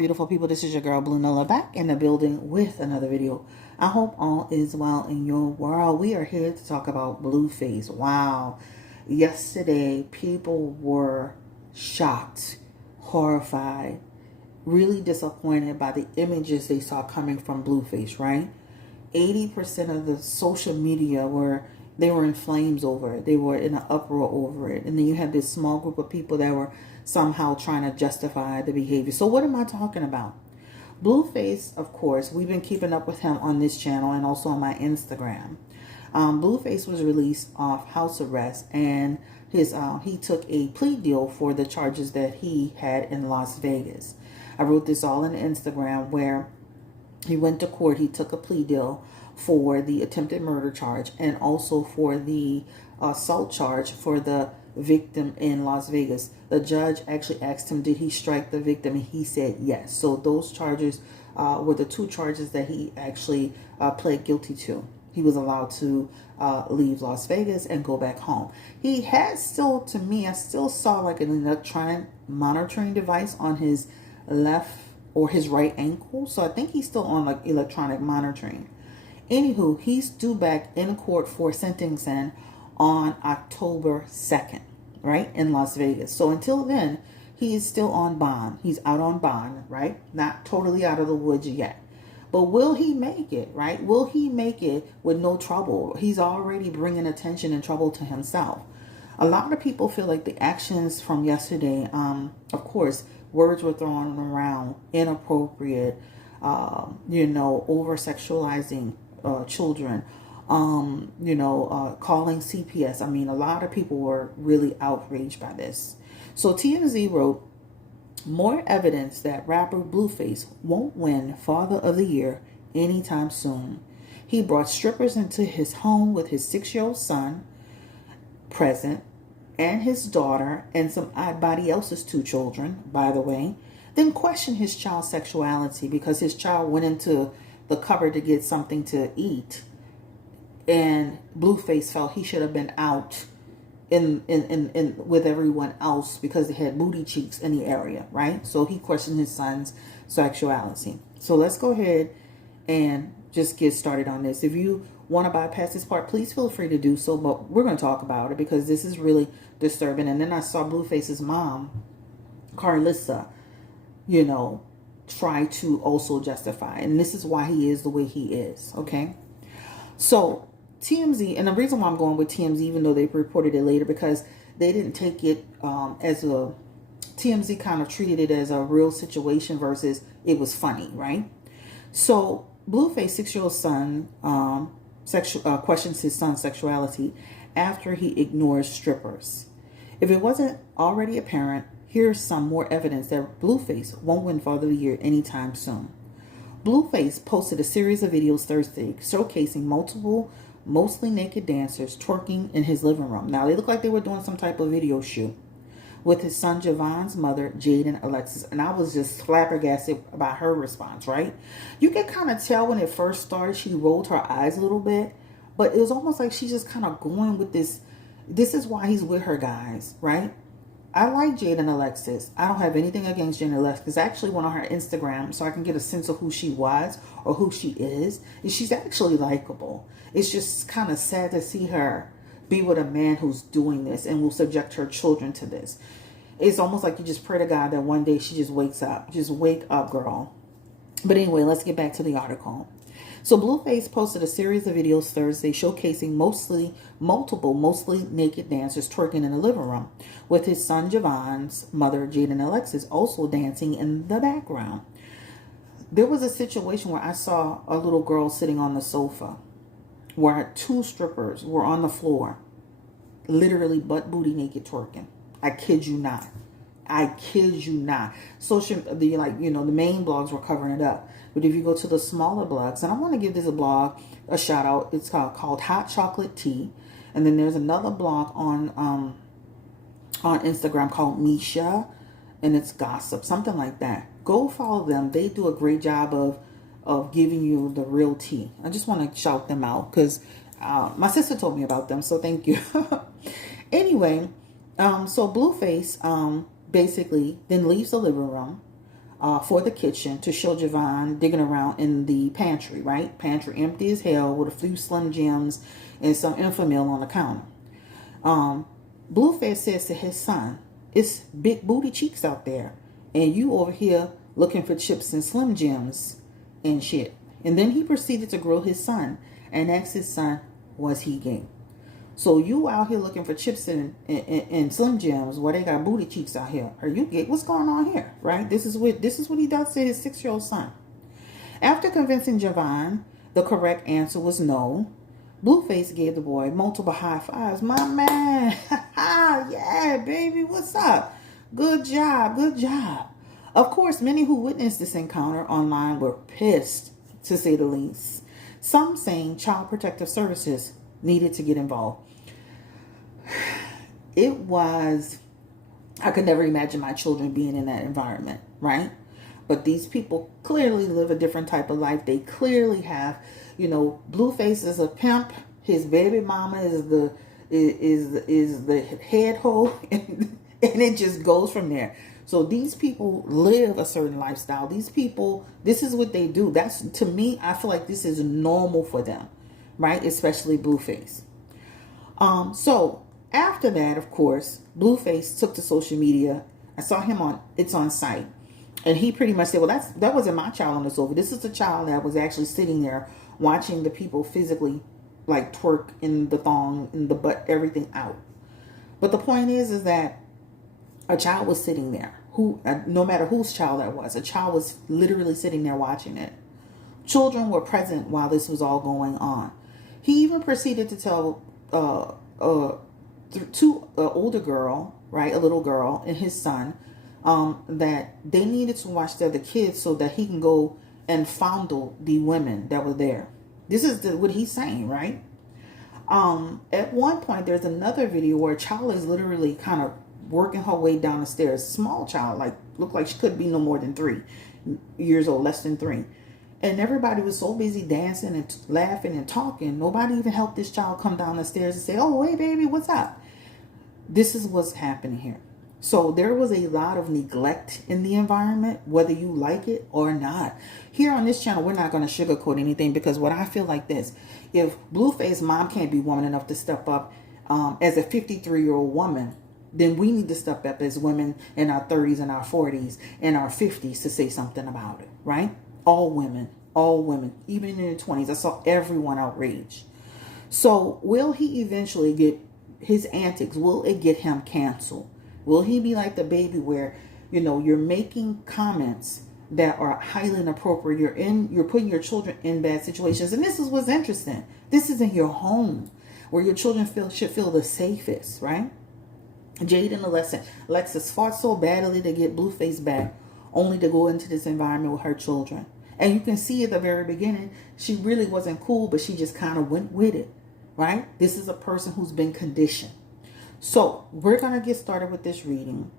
beautiful people. This is your girl Blue Nola back in the building with another video. I hope all is well in your world. We are here to talk about Blueface. Wow. Yesterday, people were shocked, horrified, really disappointed by the images they saw coming from Blueface, right? 80% of the social media were in flames over it. They were in an uproar over it. And then you had this small group of people that were somehow trying to justify the behavior. So what am I talking about? Blueface, of course, we've been keeping up with him on this channel and also on my Instagram. Blueface was released off house arrest, and he took a plea deal for the charges that he had in Las Vegas. I wrote this all in Instagram where he went to court. He took a plea deal for the attempted murder charge and also for the assault charge for the victim in Las Vegas. The judge actually asked him, did he strike the victim? And he said yes. So those charges were the two charges that he actually pled guilty to. He was allowed to leave Las Vegas and go back home. He had still, to me, I still saw like an electronic monitoring device on his left or his right ankle. So I think he's still on like electronic monitoring. Anywho, he's due back in court for sentencing on October 2nd, right, in Las Vegas. So until then, he is still on bond. He's out on bond, right? Not totally out of the woods yet. But will he make it, right? Will he make it with no trouble? He's already bringing attention and trouble to himself. A lot of people feel like the actions from yesterday, of course, words were thrown around, inappropriate, over-sexualizing children, calling CPS. I mean, a lot of people were really outraged by this. So TMZ wrote, more evidence that rapper Blueface won't win Father of the Year anytime soon. He brought strippers into his home with his 6-year-old son present and his daughter and somebody else's 2 children, by the way, then questioned his child's sexuality because his child went into the cupboard to get something to eat, and Blueface felt he should have been out in with everyone else because they had booty cheeks in the area, right? So he questioned his son's sexuality. So let's go ahead and just get started on this. If you want to bypass this part, please feel free to do so, but we're going to talk about it because this is really disturbing. And then I saw Blueface's mom, Carlissa, try to also justify. And this is why he is the way he is, okay? So TMZ, and the reason why I'm going with TMZ, even though they reported it later, because they didn't take it as a, TMZ kind of treated it as a real situation versus it was funny, right? So Blueface 6-year-old son questions his son's sexuality after he ignores strippers. If it wasn't already apparent, here's some more evidence that Blueface won't win Father of the Year anytime soon. Blueface posted a series of videos Thursday showcasing multiple, mostly naked dancers twerking in his living room. Now, they look like they were doing some type of video shoot with his son Javon's mother, Jaidyn Alexis. And I was just flabbergasted about her response, right? You can kind of tell when it first started, she rolled her eyes a little bit. But it was almost like she's just kind of going with this. This is why he's with her, guys, right? I like Jaidyn Alexis. I don't have anything against Jaidyn Alexis because I actually went on her Instagram so I can get a sense of who she was or who she is. And she's actually likable. It's just kind of sad to see her be with a man who's doing this and will subject her children to this. It's almost like you just pray to God that one day she just wakes up. Just wake up, girl. But anyway, let's get back to the article. So Blueface posted a series of videos Thursday showcasing mostly naked dancers twerking in the living room, with his son Javon's mother, Jaidyn Alexis, also dancing in the background. There was a situation where I saw a little girl sitting on the sofa where 2 strippers were on the floor, literally butt booty naked twerking. I kid you not. I kid you not. The main blogs were covering it up. But if you go to the smaller blogs, and I want to give this blog a shout out. It's called Hot Chocolate Tea. And then there's another blog on Instagram called Misha, and it's gossip, something like that. Go follow them. They do a great job of giving you the real tea. I just want to shout them out because my sister told me about them, so thank you. Anyway, so Blueface basically then leaves the living room, for the kitchen to show Javon digging around in the pantry, right? Pantry empty as hell with a few Slim Jims and some Enfamil on the counter. Blueface says to his son, it's big booty cheeks out there, and you over here looking for chips and Slim Jims and shit. And then he proceeded to grill his son and asked his son, was he gay? So you out here looking for chips and Slim Jims while they got booty cheeks out here. Are you gay? What's going on here? Right? This is what he does to his 6-year-old son. After convincing Javon the correct answer was no, Blueface gave the boy multiple high fives. My man. Yeah, baby. What's up? Good job. Good job. Of course, many who witnessed this encounter online were pissed, to say the least. Some saying Child Protective Services needed to get involved. It was, I could never imagine my children being in that environment, right? But these people clearly live a different type of life. They clearly have, Blueface is a pimp. His baby mama is the head hoe, and it just goes from there. So these people live a certain lifestyle. These people, this is what they do. That's, to me, I feel like this is normal for them, right? Especially Blueface. So after that, of course, Blueface took to social media. I saw him on site. And he pretty much said, well, that wasn't my child on the sofa. This is the child that was actually sitting there watching the people physically like twerk in the thong, in the butt, everything out. But the point is that a child was sitting there. No matter whose child that was, a child was literally sitting there watching it. Children were present while this was all going on. He even proceeded to tell two older girl, right, a little girl and his son, that they needed to watch the other kids so that he can go and fondle the women that were there. This is what he's saying, right? At one point, there's another video where a child is literally kind of working her way down the stairs. Small child, looked like she could be no more than 3 years old, less than 3. And everybody was so busy dancing and laughing and talking. Nobody even helped this child come down the stairs and say, oh, hey, baby, what's up? This is what's happening here. So there was a lot of neglect in the environment, whether you like it or not. Here on this channel, we're not going to sugarcoat anything, because what I feel like this, if Blueface mom can't be woman enough to step up as a 53-year-old woman, then we need to step up as women in our 30s and our 40s and our 50s to say something about it, right? All women, even in their 20s. I saw everyone outraged. So will he eventually get his antics? Will it get him canceled? Will he be like the baby where, you're making comments that are highly inappropriate? You're putting your children in bad situations. And this is what's interesting. This is in your home where your children should feel the safest, right? Jaidyn Alexis fought so badly to get Blueface back, only to go into this environment with her children. And you can see at the very beginning, she really wasn't cool, but she just kind of went with it, right? This is a person who's been conditioned. So we're going to get started with this reading.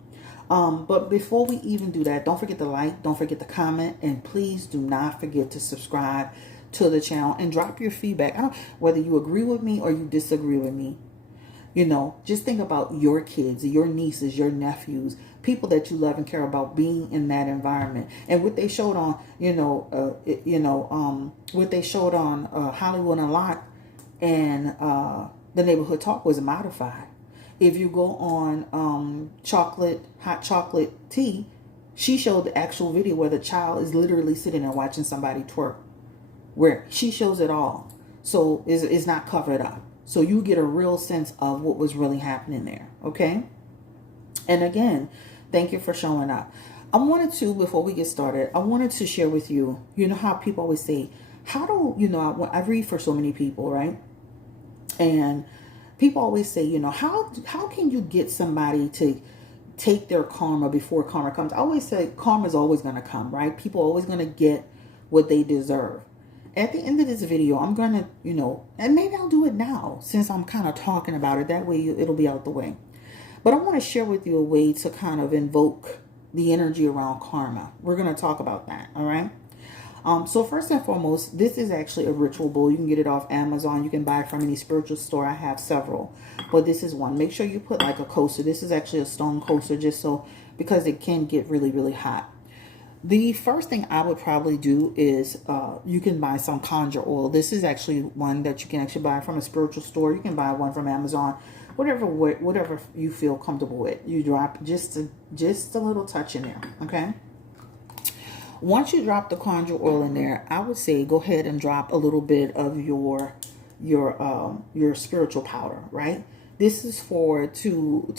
But before we even do that, don't forget to like, don't forget to comment, and please do not forget to subscribe to the channel and drop your feedback. Whether you agree with me or you disagree with me, just think about your kids, your nieces, your nephews, people that you love and care about being in that environment. And what they showed on, what they showed on Hollywood Unlocked and the Neighborhood Talk was modified. If you go on hot chocolate tea, she showed the actual video where the child is literally sitting there watching somebody twerk, where she shows it all. So it's not covered up. So you get a real sense of what was really happening there. Okay. And again, thank you for showing up. Before we get started, I wanted to share with you, how people always say, I read for so many people, right? And people always say, how can you get somebody to take their karma before karma comes? I always say karma is always going to come, right? People are always going to get what they deserve. At the end of this video, I'm going to, and maybe I'll do it now since I'm kind of talking about it. That way it'll be out the way. But I want to share with you a way to kind of invoke the energy around karma. We're going to talk about that. All right. So first and foremost, this is actually a ritual bowl. You can get it off Amazon. You can buy it from any spiritual store. I have several, but this is one. Make sure you put like a coaster. This is actually a stone coaster, just so, because it can get really, really hot. The first thing I would probably do is you can buy some conjure oil. This is actually one that you can actually buy from a spiritual store. You can buy one from Amazon, whatever you feel comfortable with. You drop just a little touch in there, okay? Once you drop the conjure oil in there, I would say go ahead and drop a little bit of your spiritual powder, right? This is for to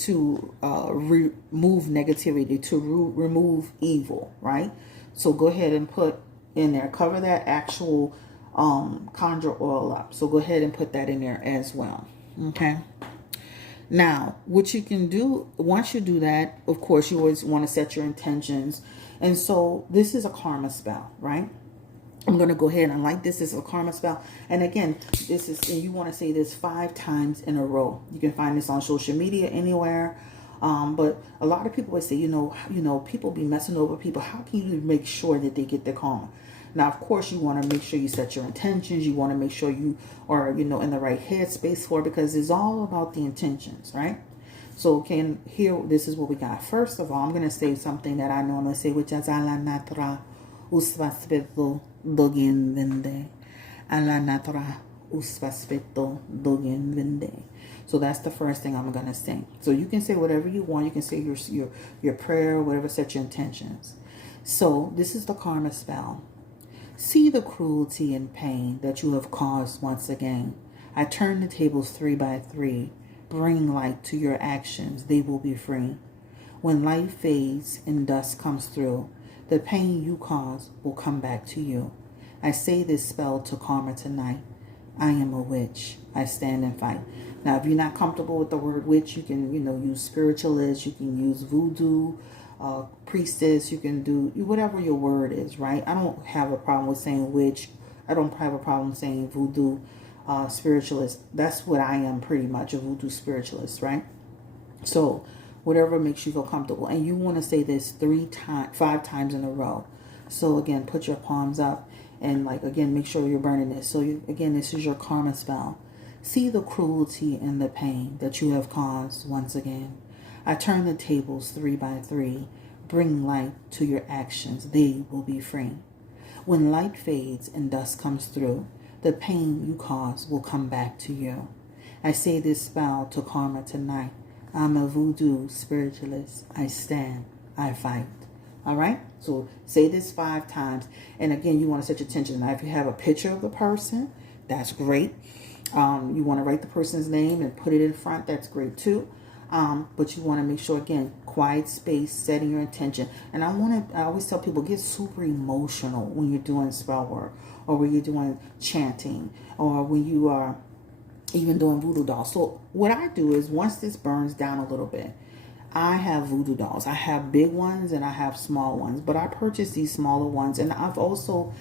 remove negativity, to remove evil, right? So go ahead and put in there, cover that actual conjure oil up. So go ahead and put that in there as well, okay? Now, what you can do, once you do that, of course, you always want to set your intentions. And so this is a karma spell, right? I'm going to go ahead and light this. This is a karma spell. And again, this is, and you want to say this 5 times in a row. You can find this on social media anywhere. But a lot of people would say, you know, people be messing over people. How can you make sure that they get their karma? Now, of course, you want to make sure you set your intentions. You want to make sure you are, you know, in the right headspace for it, because it's all about the intentions, right? So here, this is what we got. First of all, I'm going to say something that I normally say, which is ala natra usvaspeto dogin vende. Ala natra usvaspeto dogin vende. So that's the first thing I'm going to say. So you can say whatever you want. You can say your prayer, whatever, set your intentions. So this is the karma spell. See the cruelty and pain that you have caused once again. I turn the tables 3 by 3. Bring light to your actions. They will be free. When light fades and dust comes through, the pain you cause will come back to you. I say this spell to karma tonight. I am a witch. I stand and fight. Now, if you're not comfortable with the word witch, you can, you know, use spiritualist. You can use voodoo, priestess. You can do whatever your word is, right? I don't have a problem with saying witch. I don't have a problem saying voodoo, spiritualist. That's what I am, pretty much, a voodoo spiritualist, right? So whatever makes you feel comfortable. And you want to say this 5 times in a row. So again, put your palms up and, like, again, make sure you're burning this. So again, this is your karma spell. See the cruelty and the pain that you have caused once again. I turn the tables 3 by 3. Bring light to your actions. They will be free. When light fades and dust comes through, the pain you cause will come back to you. I say this spell to karma tonight. I'm a voodoo spiritualist. I stand. I fight. All right? So say this 5 times. And again, you want to set your attention. Now, if you have a picture of the person, that's great. You want to write the person's name and put it in front. That's great too. But you want to make sure, again, quiet space, setting your intention. And I always tell people, get super emotional when you're doing spell work, or when you're doing chanting, or when you are even doing voodoo dolls. So what I do is, once this burns down a little bit, I have voodoo dolls. I have big ones and I have small ones, but I purchase these smaller ones. And I've also,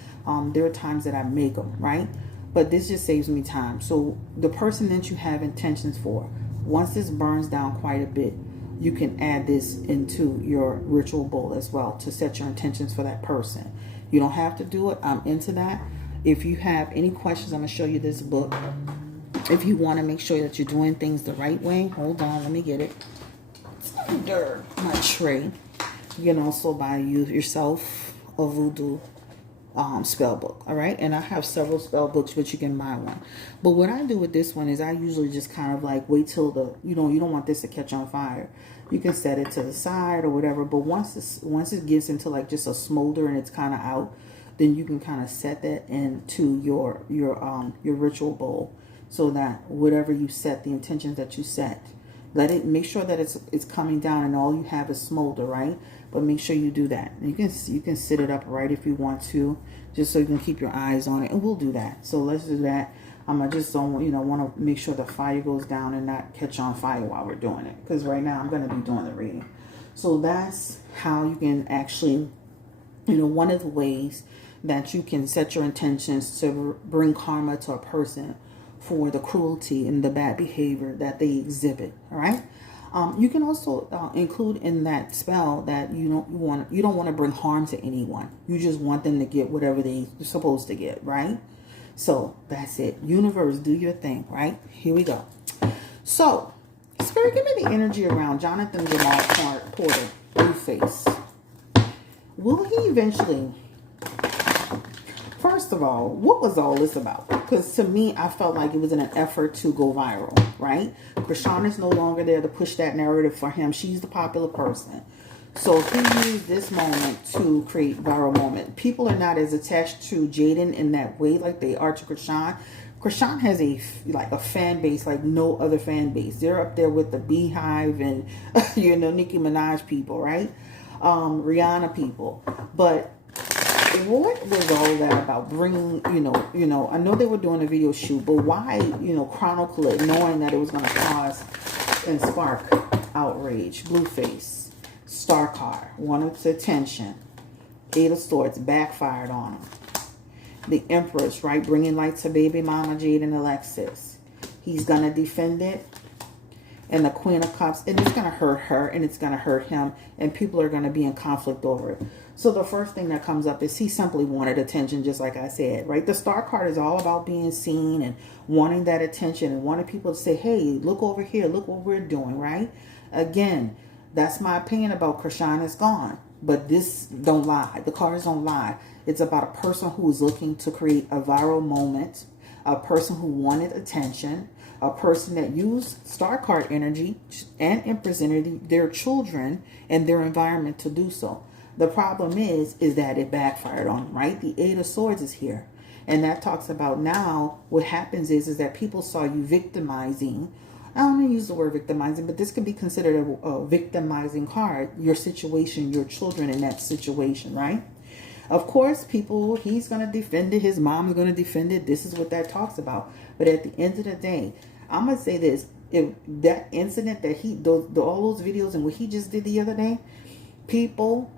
there are times that I make them, right? But this just saves me time. So the person that you have intentions for, once this burns down quite a bit, you can add this into your ritual bowl as well to set your intentions for that person. You don't have to do it. I'm into that. If you have any questions, I'm going to show you this book. If you want to make sure that you're doing things the right way, hold on, let me get it. It's under my tray. You can also buy yourself a voodoo spell book, all right? And I have several spell books, but you can buy one. But what I do with this one is I usually just kind of like wait till you don't want this to catch on fire. You can set it to the side or whatever, but once it gets into like just a smolder and it's kind of out, then you can kind of set that into your ritual bowl, so that whatever you set, the intentions that you set, make sure that it's coming down and all you have is smolder, right? But make sure you do that. And you can sit it up right if you want to, just so you can keep your eyes on it. And we'll do that. So let's do that. I just don't want to make sure the fire goes down and not catch on fire while we're doing it, because right now I'm going to be doing the reading. So that's how you can actually, one of the ways that you can set your intentions to bring karma to a person for the cruelty and the bad behavior that they exhibit. All right. You can also include in that spell that you don't want to bring harm to anyone. You just want them to get whatever they're supposed to get, right? So that's it. Universe, do your thing, right? Here we go. So, Spirit, give me the energy around Jonathan Jamal Porter, Blueface. will he eventually... First of all, what was all this about? Because to me, I felt like it was in an effort to go viral, right? Chrisean is no longer there to push that narrative for him. She's the popular person. So he used this moment to create viral moment. People are not as attached to Jaidyn in that way like they are to Chrisean. Chrisean has a fan base like no other fan base. They're up there with the Beehive and Nicki Minaj people, right? Rihanna people. But what was all that about? Bringing, I know they were doing a video shoot, but why, chronicle it knowing that it was going to cause and spark outrage? Blueface, star card, wanted attention. Eight of Swords backfired on him. The Empress, right, bringing light to baby mama Jaidyn Alexis. He's going to defend it. And the Queen of Cups, and it's going to hurt her and it's going to hurt him, and people are going to be in conflict over it. So the first thing that comes up is he simply wanted attention, just like I said, right? The star card is all about being seen and wanting that attention and wanting people to say, hey, look over here, look what we're doing, right? Again, that's my opinion about Chrisean is gone. But this don't lie. The cards don't lie. It's about a person who is looking to create a viral moment, a person who wanted attention, a person that used star card energy and Empress energy, their children and their environment to do so. The problem is that it backfired on them, right? The Eight of Swords is here. And that talks about now what happens is that people saw you victimizing. I don't want to use the word victimizing, but this could be considered a victimizing card. Your situation, your children in that situation, right? Of course, he's going to defend it. His mom's going to defend it. This is what that talks about. But at the end of the day, I'm going to say this. If that incident that all those videos and what he just did the other day, people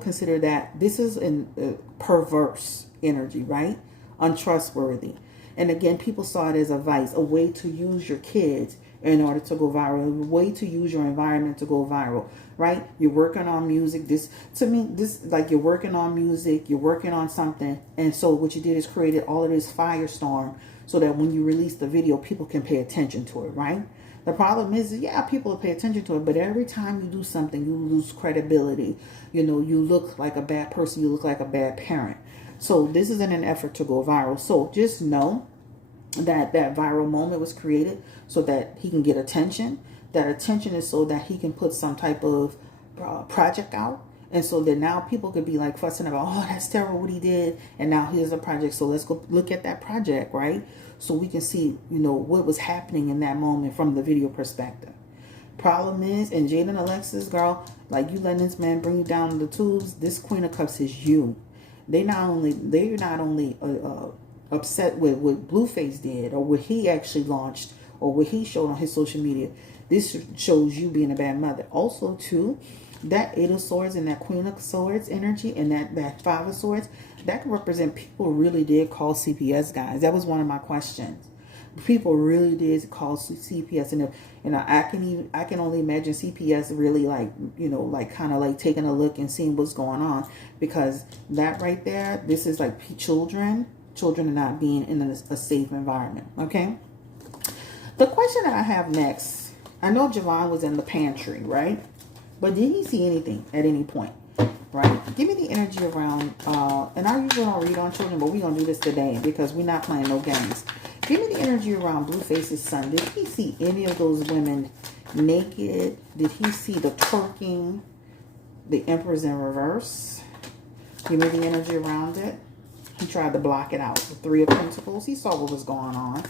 consider that this is a perverse energy, right? Untrustworthy. And again, people saw it as a vice, a way to use your kids in order to go viral, a way to use your environment to go viral, right? You're working on music. You're working on music, you're working on something. And so what you did is created all of this firestorm so that when you release the video, people can pay attention to it, right? The problem is, yeah, people will pay attention to it, but every time you do something, you lose credibility. You look like a bad person. You look like a bad parent. So this is in an effort to go viral. So just know that viral moment was created so that he can get attention. That attention is so that he can put some type of project out. And so that now people could be like fussing about, oh, that's terrible what he did. And now here's a project. So let's go look at that project, right? So we can see, what was happening in that moment from the video perspective. Problem is, and Jaidyn Alexis, girl, like you letting this man bring you down the tubes, this Queen of Cups is you. They're not only upset with what Blueface did or what he actually launched or what he showed on his social media. This shows you being a bad mother. Also, too, that Eight of Swords and that Queen of Swords energy and that Five of Swords, that can represent people really did call CPS, guys. That was one of my questions. People really did call CPS, and I can only imagine CPS really kind of taking a look and seeing what's going on, because that right there, this is like children are not being in a safe environment. Okay. The question that I have next, I know Javon was in the pantry, right? But did he see anything at any point? Right? Give me the energy around, and I usually don't read on children, but we're going to do this today because we're not playing no games. Give me the energy around Blueface's son. Did he see any of those women naked? Did he see the twerking? The Emperor's in reverse? Give me the energy around it. He tried to block it out. The Three of Pentacles. He saw what was going on,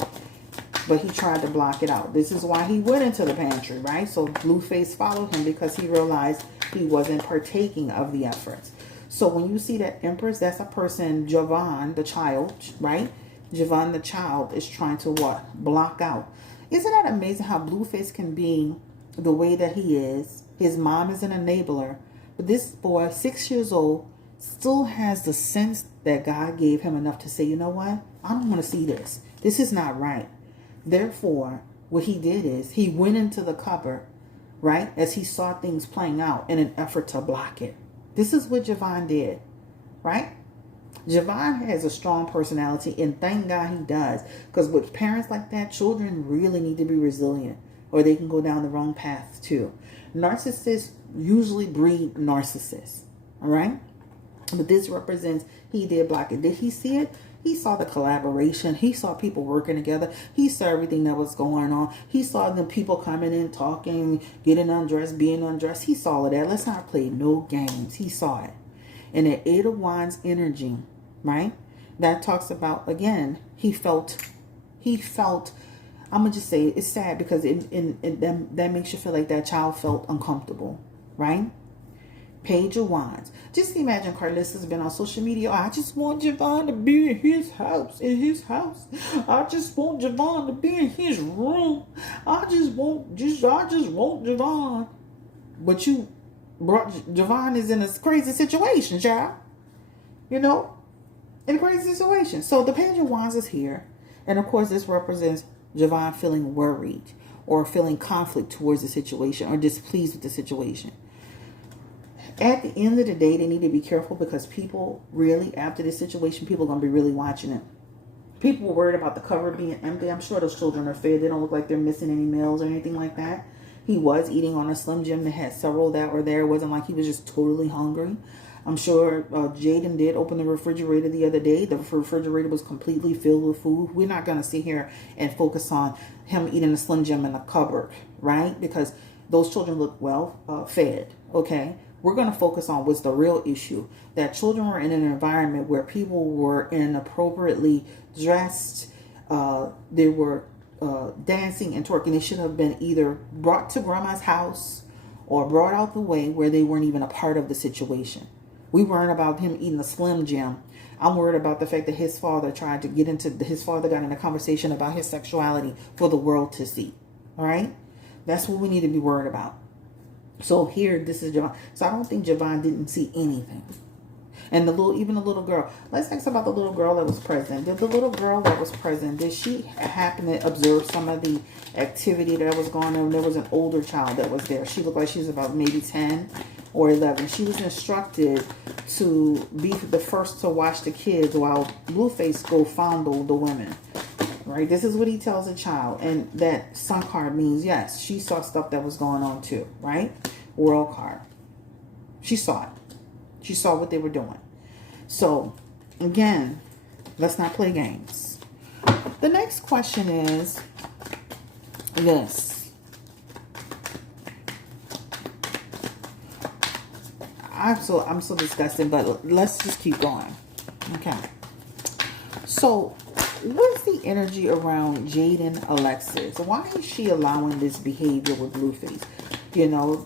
but he tried to block it out. This is why he went into the pantry, right? So Blueface followed him because he realized he wasn't partaking of the efforts. So when you see that Empress, that's a person, Javon, the child, right? Javon, the child, is trying to what? Block out. Isn't that amazing how Blueface can be the way that he is? His mom is an enabler. But this boy, 6 years old, still has the sense that God gave him enough to say, you know what? I don't want to see this. This is not right. Therefore, what he did is he went into the cupboard, right, as he saw things playing out in an effort to block it. This is what Javon did, right? Javon has a strong personality, and thank God he does. Because with parents like that, children really need to be resilient. or they can go down the wrong path too. Narcissists usually breed narcissists. All right. But this represents, he did block it. Did he see it? He saw the collaboration. He saw people working together. He saw everything that was going on. He saw the people coming in, talking, getting undressed, being undressed. He saw all of that. Let's not play no games. He saw it. And the Eight of Wands energy, right? That talks about, again, he felt, I'm going to just say it's sad because that makes you feel like that child felt uncomfortable, right? Page of Wands. Just imagine Carlissa's been on social media. I just want Javon to be in his house. I just want Javon to be in his room. I just want Javon. But you brought Javon is in a crazy situation, child. You know, in a crazy situation. So the Page of Wands is here. And of course, this represents Javon feeling worried or feeling conflict towards the situation or displeased with the situation. At the end of the day, they need to be careful because people really, after this situation, people are going to be really watching it. People were worried about the cupboard being empty. I'm sure those children are fed. They don't look like they're missing any meals or anything like that. He was eating on a Slim Jim that had several that were there. It wasn't like he was just totally hungry. I'm sure Jaidyn did open the refrigerator the other day. The refrigerator was completely filled with food. We're not going to sit here and focus on him eating a Slim Jim in the cupboard, right? Because those children look well fed, okay? We're going to focus on what's the real issue. That children were in an environment where people were inappropriately dressed. They were dancing and twerking. They should have been either brought to grandma's house or brought out the way where they weren't even a part of the situation. We weren't about him eating a Slim Jim. I'm worried about the fact that his father got in a conversation about his sexuality for the world to see. All right? That's what we need to be worried about. So here, this is Javon. So I don't think Javon didn't see anything. And even the little girl. Let's ask about the little girl that was present. Did the little girl that was present, did she happen to observe some of the activity that was going on? There was an older child that was there. She looked like she was about maybe 10 or 11. She was instructed to be the first to watch the kids while Blueface go fondle the women. Right? This is what he tells a child. And that sun card means, yes, she saw stuff that was going on too. Right? World card. She saw it. She saw what they were doing. So, again, let's not play games. The next question is this. I'm so disgusted, but let's just keep going. Okay. So, what's the energy around Jaidyn Alexis? Why is she allowing this behavior with Blueface? You know,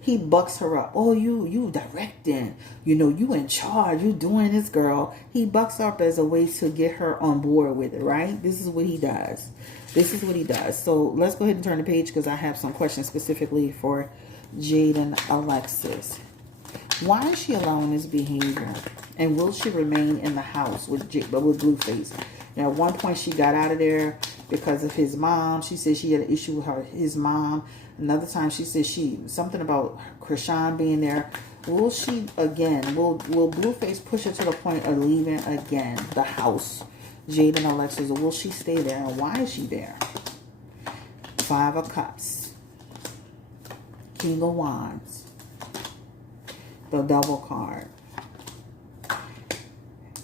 he bucks her up. Oh, you directing. You in charge. You doing this, girl. He bucks her up as a way to get her on board with it, right? This is what he does. So let's go ahead and turn the page because I have some questions specifically for Jaidyn Alexis. Why is she allowing this behavior? And will she remain in the house with Blueface? Now, at one point, she got out of there because of his mom. She said she had an issue with his mom. Another time, she said something about Chrisean being there. Will she, again, will Blueface push her to the point of leaving again the house, Jaidyn Alexis, or will she stay there? And why is she there? Five of Cups. King of Wands. The Double card.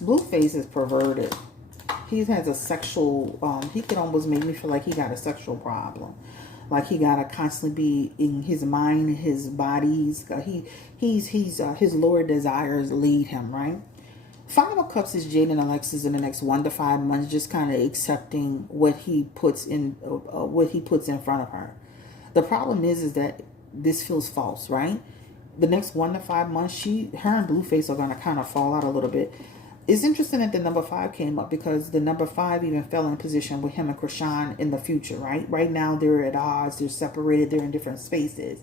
Blueface is perverted. He has a sexual, he could almost make me feel like he got a sexual problem. Like he gotta constantly be in his mind, his body. His lower desires lead him, right? Five of Cups is Jaidyn Alexis in the next 1 to 5 months, just kind of accepting what he puts in front of her. The problem is that this feels false, right? The next 1 to 5 months, her and Blueface are gonna kind of fall out a little bit. It's interesting that the number 5 came up because the number 5 even fell in position with him and Chrisean in the future, right? Right now, they're at odds. They're separated. They're in different spaces.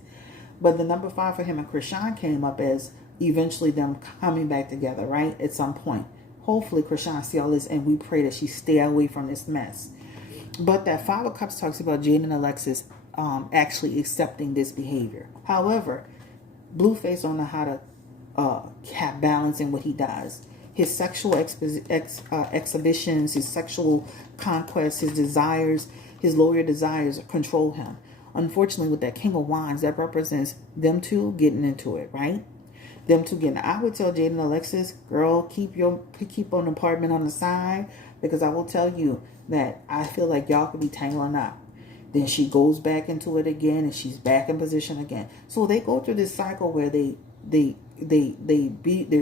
But the number 5 for him and Chrisean came up as eventually them coming back together, right? At some point. Hopefully, Chrisean see all this, and we pray that she stay away from this mess. But that 5 of Cups talks about Jaidyn Alexis actually accepting this behavior. However, Blueface don't know how to have balance in what he does. His sexual exhibitions, his sexual conquests, his desires, His lower desires control him. Unfortunately, with that King of Wands, that represents them two getting into it, right? Them two getting. I would tell Jaidyn Alexis, girl, keep an apartment on the side, because I will tell you that I feel like y'all could be tangling up. Then she goes back into it again, and she's back in position again. So they go through this cycle where they're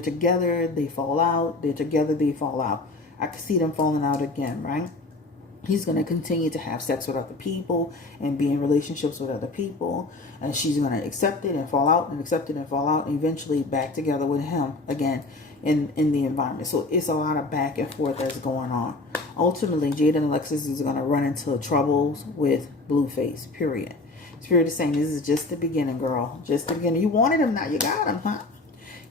together, they fall out, they're together, they fall out. I can see them falling out again, right? He's going to continue to have sex with other people and be in relationships with other people. And she's going to accept it and fall out and accept it and fall out, and eventually back together with him again in the environment. So it's a lot of back and forth that's going on. Ultimately, Jaidyn Alexis is going to run into troubles with Blueface, period. Spirit is saying this is just the beginning, girl. Just the beginning. You wanted him, now you got him, huh?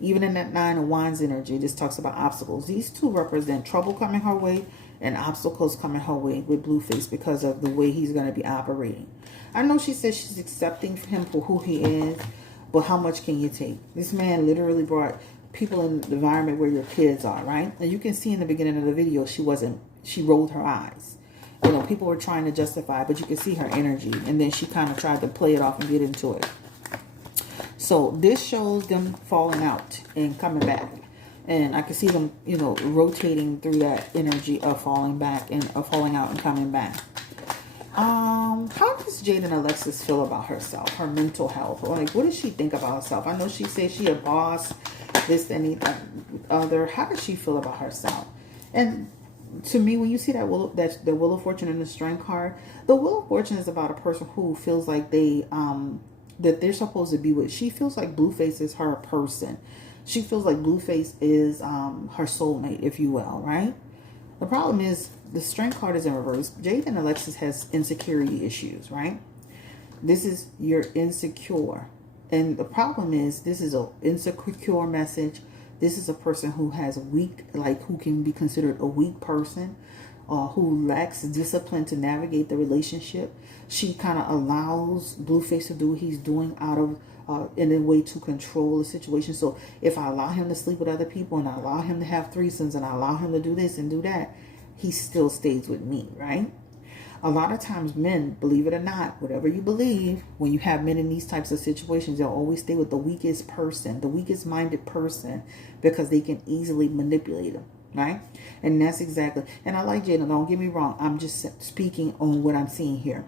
Even in that Nine of Wands energy, this talks about obstacles. These two represent trouble coming her way and obstacles coming her way with Blueface because of the way he's going to be operating. I know she says she's accepting him for who he is, but how much can you take? This man literally brought people in the environment where your kids are, right? And you can see in the beginning of the video, she rolled her eyes. You know, people were trying to justify, but you can see her energy. And then she kind of tried to play it off and get into it. So this shows them falling out and coming back. And I can see them, you know, rotating through that energy of falling back and of falling out and coming back. How does Jaidyn Alexis feel about herself, her mental health? Or like, what does she think about herself? I know she says she a boss, this, and the other. How does she feel about herself? And to me, when you see the Wheel of Fortune and the Strength card, the Wheel of Fortune is about a person who feels like that they're supposed to be with. She feels like Blueface is her person. She feels like Blueface is her soulmate, if you will, right? The problem is the Strength card is in reverse. Jaidyn Alexis has insecurity issues, right? This is you're insecure. And the problem is this is an insecure message. This is a person who has who can be considered a weak person, who lacks discipline to navigate the relationship. She kind of allows Blueface to do what he's doing out of in a way to control the situation. So if I allow him to sleep with other people, and I allow him to have threesomes, and I allow him to do this and do that, he still stays with me, right? A lot of times men, believe it or not, whatever you believe, when you have men in these types of situations, they'll always stay with the weakest person, the weakest minded person, because they can easily manipulate them, right? And that's exactly, and I like Jaidyn, don't get me wrong, I'm just speaking on what I'm seeing here.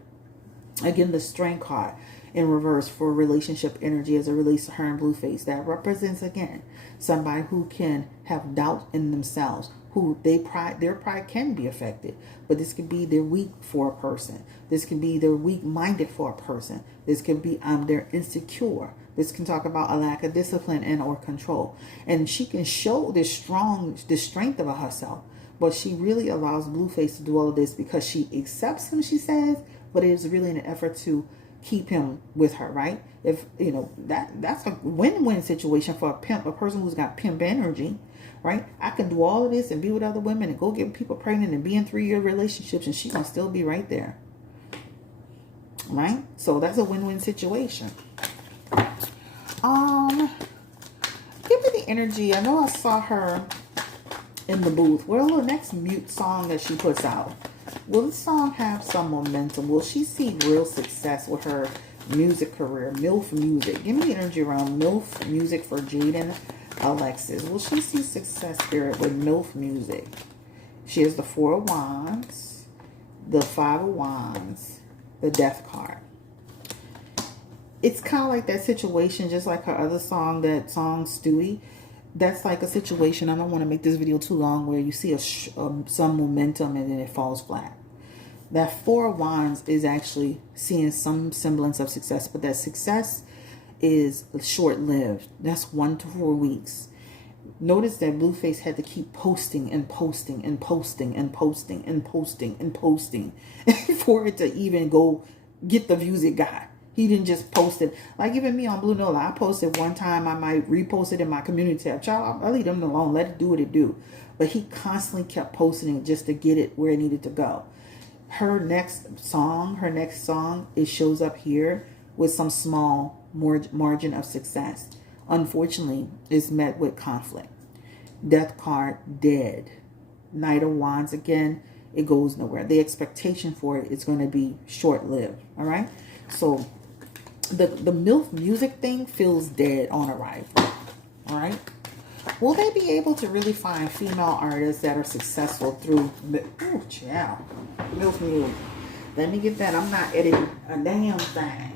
Again, the Strength card in reverse for relationship energy as it relates to her and Blueface. That represents, again, somebody who can have doubt in themselves, who their pride can be affected. But this could be they're weak for a person. This can be they're weak-minded for a person. This could be they're insecure. This can talk about a lack of discipline and or control. And she can show this strength about herself. But she really allows Blueface to do all of this because she accepts him, she says, but it is really an effort to keep him with her, right? If you know that's a win-win situation for a pimp, a person who's got pimp energy, right? I can do all of this and be with other women and go get people pregnant and be in 3-year relationships, and she can still be right there, right? So that's a win-win situation. Give me the energy. I know I saw her in the booth. Well, the next mute song that she puts out, will the song have some momentum? Will she see real success with her music career? MILF music. Give me the energy around MILF music for Jaidyn Alexis. Will she see success, Spirit, with MILF music? She has the 4 of Wands, the 5 of Wands, the Death card. It's kind of like that situation, just like her other song, that song Stewie. That's like a situation, I don't want to make this video too long, where you see some momentum and then it falls flat. That 4 of Wands is actually seeing some semblance of success, but that success is short-lived. That's 1 to 4 weeks. Notice that Blueface had to keep posting and posting and posting and posting and posting and posting for it to even go get the views it got. He didn't just post it. Like even me on Blue Nola, I posted one time. I might repost it in my community tab. Child, I leave them alone. Let it do what it do. But he constantly kept posting it just to get it where it needed to go. Her next song, it shows up here with some small margin of success. Unfortunately, is met with conflict. Death card, dead. Knight of Wands again. it goes nowhere. The expectation for it is going to be short-lived. All right. So the MILF music thing feels dead on arrival. All right. Will they be able to really find female artists that are successful through... Oh, child. MILF music. Let me get that. I'm not editing a damn thing.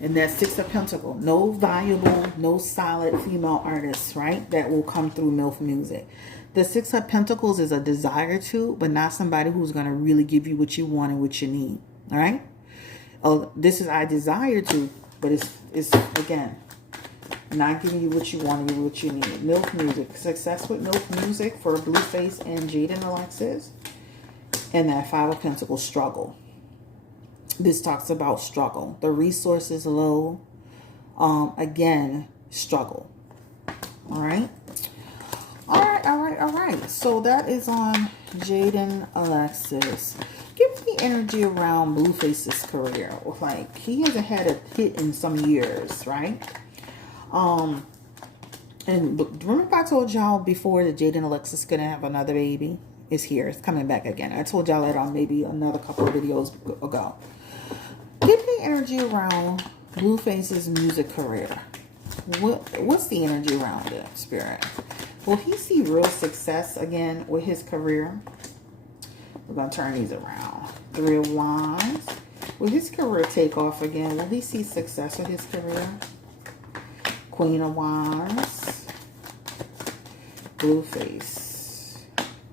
And that Six of Pentacles. No valuable, no solid female artists, right? That will come through MILF music. The Six of Pentacles is a desire to, but not somebody who's going to really give you what you want and what you need. All right? Oh, this is I desire to, but it's again, not giving you what you want and what you need. MILF music. Success with MILF music for Blueface and Jaidyn Alexis. And that Five of Pentacles, struggle. This talks about struggle. The resources low. Again, struggle. All right. All right. So that is on Jaidyn Alexis. Give me the energy around Blueface's career. Like, he hasn't had a hit in some years, right? And remember I told y'all before that Jaidyn Alexis is gonna have another baby? It's here. It's coming back again. I told y'all that on maybe another couple of videos ago. Give me energy around Blueface's music career. What's the energy around it, Spirit? Will he see real success again with his career? We're going to turn these around. Three of Wands. Will his career take off again? Will he see success with his career? Queen of Wands. Blueface.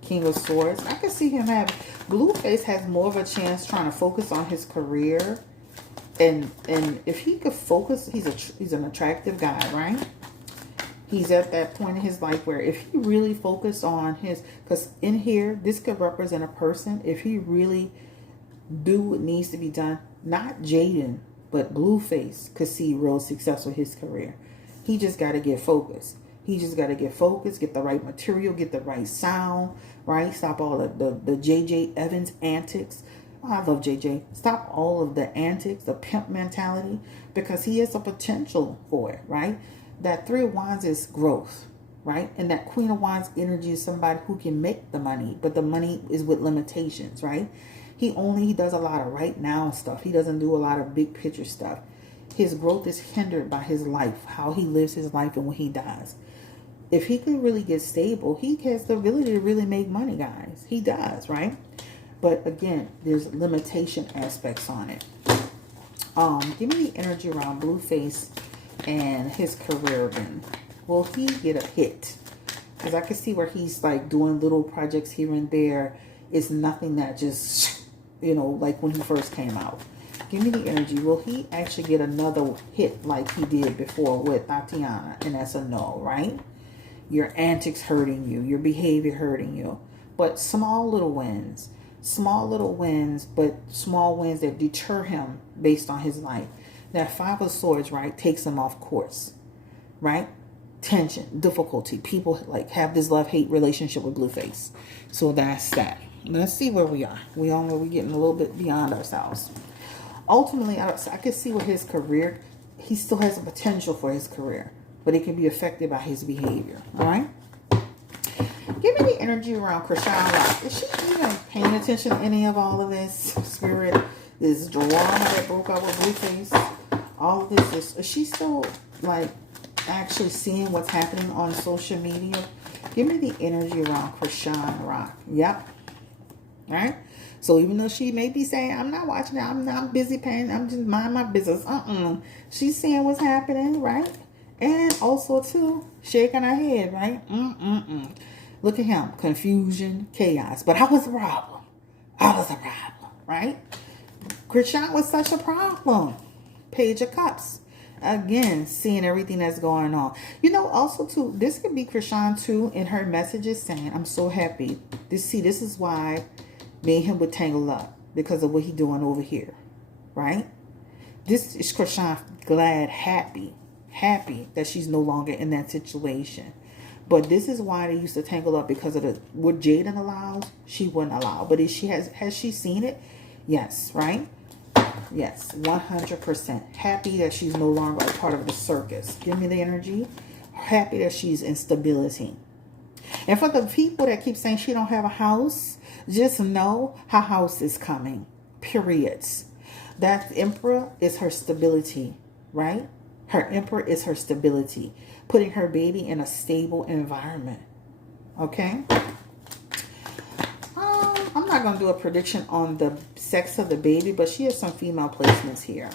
King of Swords. I can see him have... Blueface has more of a chance trying to focus on his career. And if he could focus... He's an attractive guy, right? He's at that point in his life where if he really focused on his... Because in here, this could represent a person. If he really do what needs to be done, not Jaidyn, but Blueface could see real success with his career. He just got to get focused. He just got to get focused, get the right material, get the right sound, right? Stop all the J.J. Evans antics. Oh, I love J.J. Stop all of the antics, the pimp mentality, because he has a potential for it, right? That Three of Wands is growth, right? And that Queen of Wands energy is somebody who can make the money, but the money is with limitations, right? He does a lot of right now stuff. He doesn't do a lot of big picture stuff. His growth is hindered by his life, how he lives his life and what he does. If he could really get stable, he has the ability to really make money, guys. He does, right? But again, there's limitation aspects on it. Give me the energy around Blueface and his career again. Will he get a hit? Because I can see where he's like doing little projects here and there. It's nothing that just, you know, like when he first came out. Give me the energy. Will he actually get another hit like he did before with Tatiana? And that's a no, right? Your antics hurting you. Your behavior hurting you. But small little wins. Small little wins, but small wins that deter him based on his life. That Five of Swords, right, takes him off course, right? Tension, difficulty. People like have this love-hate relationship with Blueface. So that's that. Let's see where we are. We're getting a little bit beyond ourselves. Ultimately, I can see with his career, he still has a potential for his career, but it can be affected by his behavior. All right. Give me the energy around Chrisean. Is she even paying attention to any of all of this, Spirit? This drama that broke out with Blueface. All of this. Is she still, like, actually seeing what's happening on social media? Give me the energy around Chrisean Rock. Yep. Right? So even though she may be saying, I'm not watching it, I'm busy paying, I'm just mind my business. She's seeing what's happening, right? And also, too, shaking her head, right? Look at him. Confusion, chaos. But how was the problem? How was the problem, right? Chrisean was such a problem. Page of Cups. Again, seeing everything that's going on. You know, also, too, this could be Chrisean, too, in her messages saying, I'm so happy. This is why me and him would tangle up. Because of what he doing over here. Right? This is Chrisean glad, happy that she's no longer in that situation. But this is why they used to tangle up, because of what Jaidyn allows, she wouldn't allow. But has she seen it? Yes, right? Yes, 100%. Happy that she's no longer a part of the circus. Give me the energy. Happy that she's in stability. And for the people that keep saying she don't have a house, just know her house is coming. Periods. That Emperor is her stability, right? Her Emperor is her stability. Putting her baby in a stable environment. Okay? I'm not going to do a prediction on the sex of the baby, but she has some female placements here.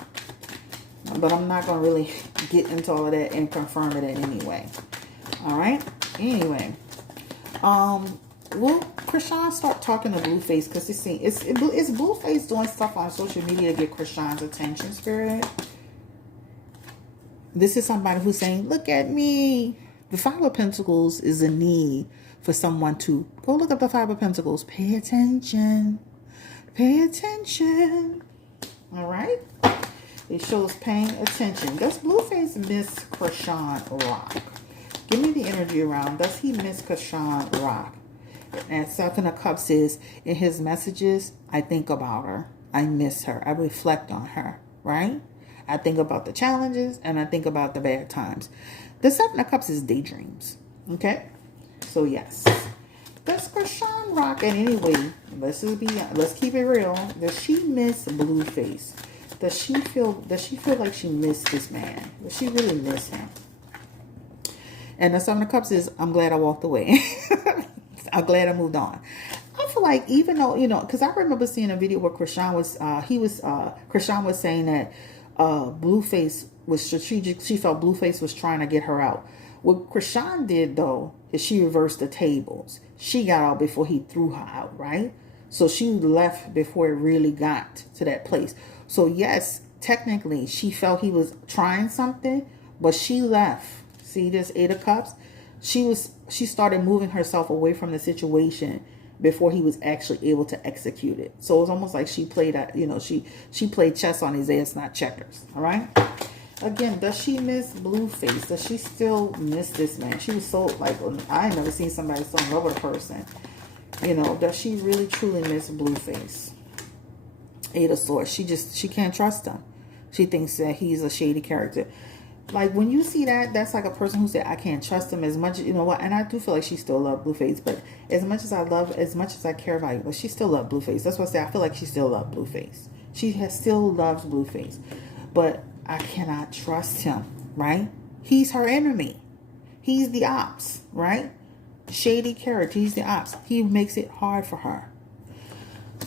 But I'm not going to really get into all of that and confirm it anyway. All right? Anyway. Will Chrisean start talking to Blueface? Because it's Blueface doing stuff on social media to get Chrisean's attention, Spirit? This is somebody who's saying, look at me. The Five of Pentacles is a need for someone to go look up the Five of Pentacles. Pay attention. Pay attention. All right? It shows paying attention. Does Blueface miss Chrisean Rock? Give me the energy around. Does he miss Chrisean Rock? And Seven of Cups is, in his messages, I think about her. I miss her. I reflect on her. Right? I think about the challenges and I think about the bad times. The Seven of Cups is daydreams. Okay? So yes. Does Chrisean Rock in any way, let's keep it real. Does she miss Blueface? Does she feel like she missed this man? Does she really miss him? And the Seven of Cups is, I'm glad I walked away. I'm glad I moved on. I feel like even though, because I remember seeing a video where Chrisean was saying that Blueface was strategic. She felt Blueface was trying to get her out. What Chrisean did, though, is she reversed the tables. She got out before he threw her out, right? So she left before it really got to that place. So yes, technically, she felt he was trying something, but she left. See this Eight of Cups? She started moving herself away from the situation before he was actually able to execute it. So it was almost like she played she played chess on his ass, not checkers. All right. Again, does she miss Blueface? Does she still miss this man? She was so like, I ain't never seen somebody so in love with a person. Does she really truly miss Blueface? Eight of Swords. She can't trust him. She thinks that he's a shady character. Like, when you see that, that's like a person who said, I can't trust him as much, and I do feel like she still loves Blueface, but as much as I care about you, but she still loves Blueface. That's what I say. I feel like she still loves Blueface. Still loves Blueface, but I cannot trust him, right? He's her enemy. He's the ops, right? Shady character. He's the ops. He makes it hard for her.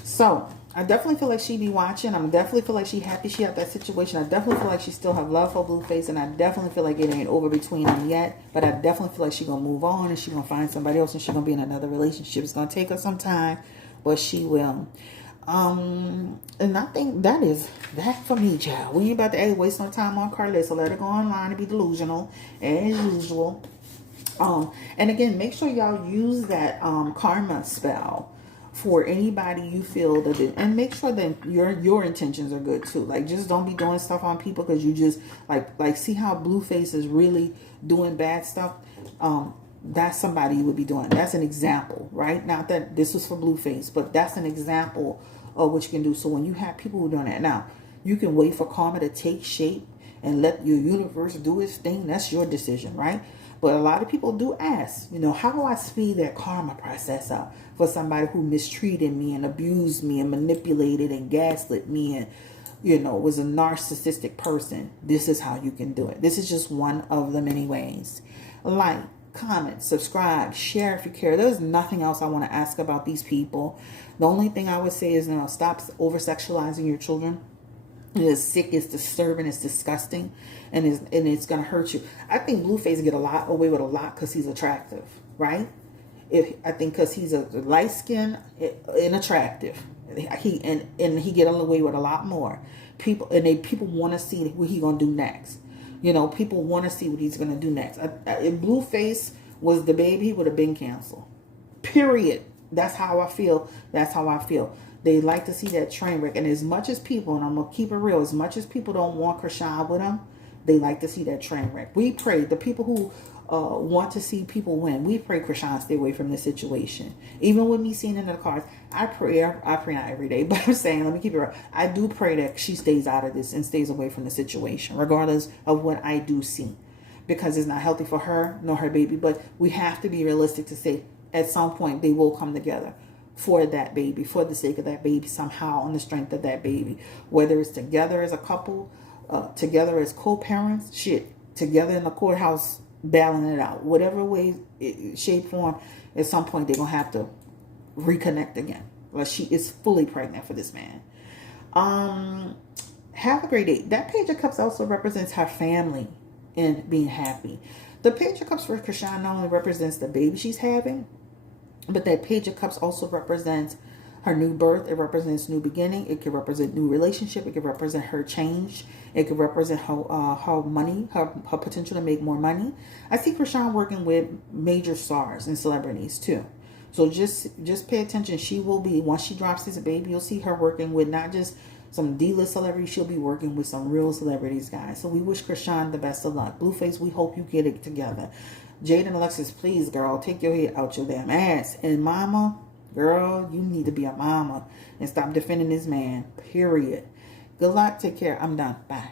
So I definitely feel like she be watching. I definitely feel like she happy she had that situation. I definitely feel like she still have love for Blueface, and I definitely feel like it ain't over between them yet. But I definitely feel like she gonna move on and she gonna find somebody else and she gonna be in another relationship. It's gonna take her some time, but she will. And I think that is that for me, child. We ain't about to waste no time on Carly, so let her go online and be delusional as usual. And again, make sure y'all use that karma spell for anybody you feel that and make sure that your intentions are good too. Like, just don't be doing stuff on people because you just like see how Blueface is really doing bad stuff. That's somebody you would be doing. That's an example, right? Not that this was for Blueface, but that's an example of what you can do. So when you have people who are doing that, now you can wait for karma to take shape and let your universe do its thing. That's your decision, right? But a lot of people do ask, how do I speed that karma process up for somebody who mistreated me and abused me and manipulated and gaslit me and, was a narcissistic person? This is how you can do it. This is just one of the many ways. Like, comment, subscribe, share if you care. There's nothing else I want to ask about these people. The only thing I would say is, stop over-sexualizing your children. It is sick, it's disturbing, it's disgusting, and it's going to hurt you. I think Blueface get away with a lot because he's attractive, right? I think because he's a light skin and attractive. He get away with a lot more. People want to see what he's going to do next. People want to see what he's going to do next. If Blueface was the baby, he would have been canceled. Period. That's how I feel. They like to see that train wreck. And as much as people, and I'm going to keep it real, as much as people don't want Chrisean with them, they like to see that train wreck. We pray, the people who want to see people win, we pray Chrisean stay away from this situation. Even with me seeing it in the cards, I pray not every day, but I'm saying, let me keep it real. I do pray that she stays out of this and stays away from the situation, regardless of what I do see. because it's not healthy for her nor her baby. But we have to be realistic to say at some point they will come together for that baby, for the sake of that baby, somehow, on the strength of that baby. Whether it's together as a couple, together as co-parents, together in the courthouse, battling it out. Whatever way, shape, form, at some point they're going to have to reconnect again. Like, she is fully pregnant for this man. Have a great day. That Page of Cups also represents her family and being happy. The Page of Cups for Chrisean not only represents the baby she's having, but that Page of Cups also represents her new birth. It represents new beginning. It could represent new relationship. It could represent her change. It could represent her money, her potential to make more money. I see Chrisean working with major stars and celebrities too. So just pay attention. She will be, once she drops this baby, you'll see her working with not just some D-list celebrities. She'll be working with some real celebrities, guys. So we wish Chrisean the best of luck. Blueface, we hope you get it together. Jaidyn Alexis, please, girl, take your head out your damn ass. And mama, girl, you need to be a mama and stop defending this man, period. Good luck. Take care. I'm done. Bye.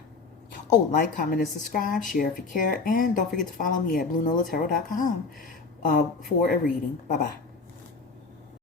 Oh, like, comment, and subscribe. Share if you care. And don't forget to follow me at bluenolatarot.com for a reading. Bye-bye.